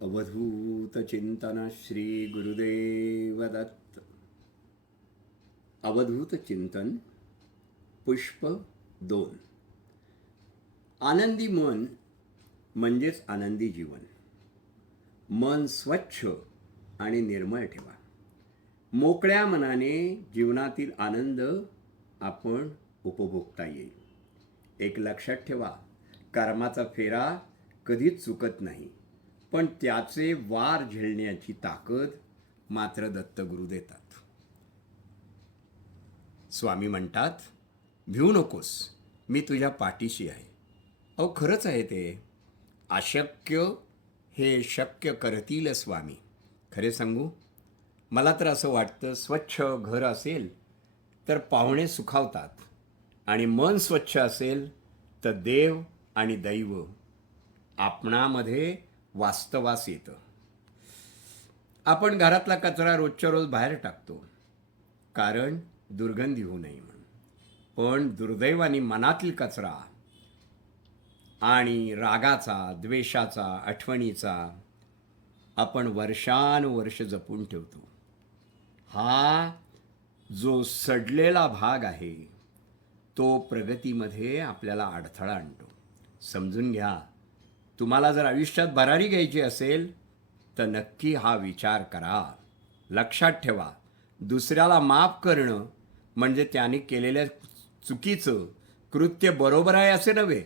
अवधूत चिंतन श्री गुरुदेव दत्त. अवधूत चिंतन पुष्प 2. आनंदी मन म्हणजेच आनंदी जीवन. मन स्वच्छ आणि निर्मळ ठेवा. मोकळ्या मनाने जीवनातील आनंद आपण उपभोगता येईल. एक लक्षात ठेवा, कर्माचा फेरा कधीच चुकत नाही, पण त्याचे वार झेलण्याची ताकद मात्र दत्तगुरु देतात. स्वामी म्हणतात, भिवू नकोस, मी तुझ्या पाठीशी आहे. अहो, खरंच आहे ते. अशक्य हे शक्य करतील स्वामी. खरे सांगू, मला तर असं वाटतं, स्वच्छ घर असेल तर पाहुणे सुखावतात, आणि मन स्वच्छ असेल तर देव आणि दैव आपणामध्ये वास्तवास येतं. आपण घरातला कचरा रोजच्या रोज बाहेर टाकतो, कारण दुर्गंधी होऊ नये म्हणून. पण दुर्दैवाने मनातील कचरा आणि रागाचा, द्वेषाचा, आठवणीचा आपण वर्षानुवर्ष जपून ठेवतो. हा जो सडलेला भाग आहे, तो प्रगतीमध्ये आपल्याला अडथळा आणतो. समजून घ्या. तुम्हाला जर आयुष्यात भरारी घ्यायची असेल तर नक्की हा विचार करा. लक्षात ठेवा, दुसऱ्याला माफ करणं म्हणजे त्याने केलेल्या चुकीचं कृत्य बरोबर आहे असे नव्हे,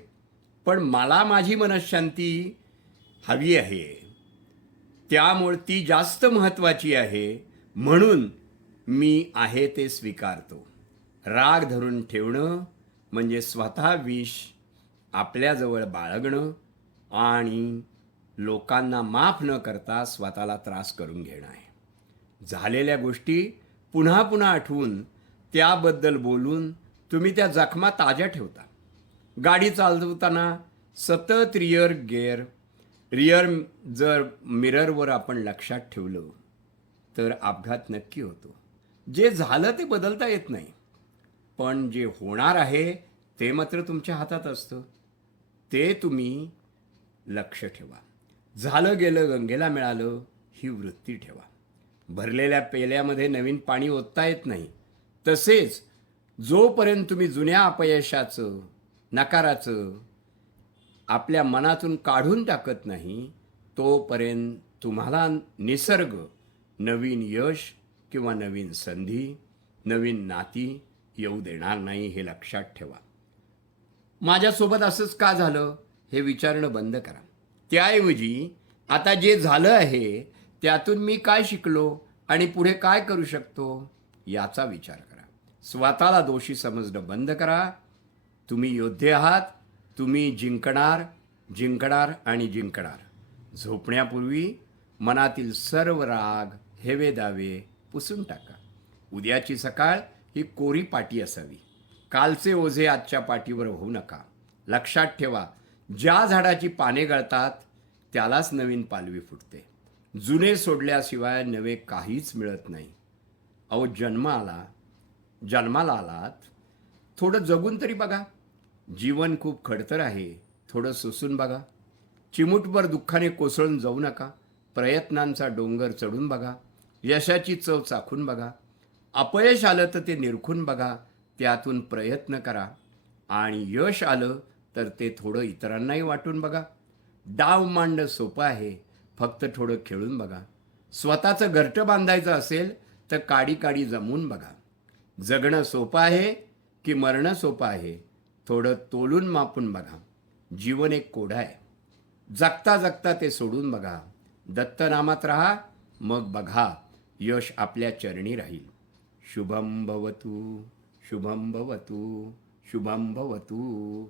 पण मला माझी मनःशांती हवी आहे, त्यामुळे ती जास्त महत्त्वाची आहे, म्हणून मी आहे ते स्वीकारतो. राग धरून ठेवणं म्हणजे स्वतः विष आपल्याजवळ बाळगणं आणि लोकांना माफ न करता स्वतःला त्रास करून घेणं आहे. झालेल्या गोष्टी पुन्हा पुन्हा आठवून त्याबद्दल बोलून तुम्ही त्या जखमा ताज्या ठेवता. गाडी चालवताना सतत रिअर जर मिररवर आपण लक्षात ठेवलं तर अपघात नक्की होतो. जे झालं ते बदलता येत नाही, पण जे होणार आहे ते मात्र तुमच्या हातात असतं. ते तुम्ही लक्ष ठेवा. झालं गेलं गंगेला मिळालं ही वृत्ती ठेवा. भरलेल्या पेल्यामध्ये नवीन पाणी ओतता येत नाही. तसेच जोपर्यंत तुम्ही जुन्या अपयशाचं, नकाराचं आपल्या मनातून काढून टाकत नाही, तोपर्यंत तुम्हाला निसर्ग नवीन यश किंवा नवीन संधी, नवीन नाती येऊ देणार नाही. हे लक्षात ठेवा. माझ्यासोबत असंच का झालं हे विचारणं बंद करा. त्याऐवजी आता जे झालं आहे त्यातून मी काय शिकलो आणि पुढे काय करू शकतो याचा विचार करा. स्वतःला दोषी समजणं बंद करा. तुम्ही योद्धे आहात. तुम्ही जिंकणार, जिंकणार आणि जिंकणार. झोपण्यापूर्वी मनातील सर्व राग, हेवे दावे पुसून टाका. उद्याची सकाळ ही कोरी पाटी असावी. कालचे ओझे आजच्या पाठीवर होऊ नका. लक्षात ठेवा, ज्या झाडाची पाने गळतात त्यालाच नवीन पालवी फुटते. जुने सोडल्याशिवाय नवे काहीच मिळत नाही. अहो, जन्माला आलात, थोडं जगून तरी बघा. जीवन खूप खडतर आहे, थोडं सोसून बघा. चिमूटभर दुःखाने कोसळून जाऊ नका. प्रयत्नांचा डोंगर चढून बघा. यशाची चव चाखून बघा. अपयश आलं तर ते निरखून बघा. त्यातून प्रयत्न करा, आणि यश आलं तर ते थोडं इतरांनाही वाटून बघा. डाव मांडणं सोपं आहे, फक्त थोडं खेळून बघा. स्वतःचं घरटं बांधायचं असेल तर काडी काडी जमवून बघा. जगणं सोपं आहे की मरणं सोपं आहे, थोडं तोलून मापून बघा. जीवन एक कोढं आहे, जगता जगता ते सोडून बघा. दत्तनामात राहा, मग बघा यश आपल्या चरणी राहील. शुभम भवतु, शुभम भवतु, शुभम भवतु.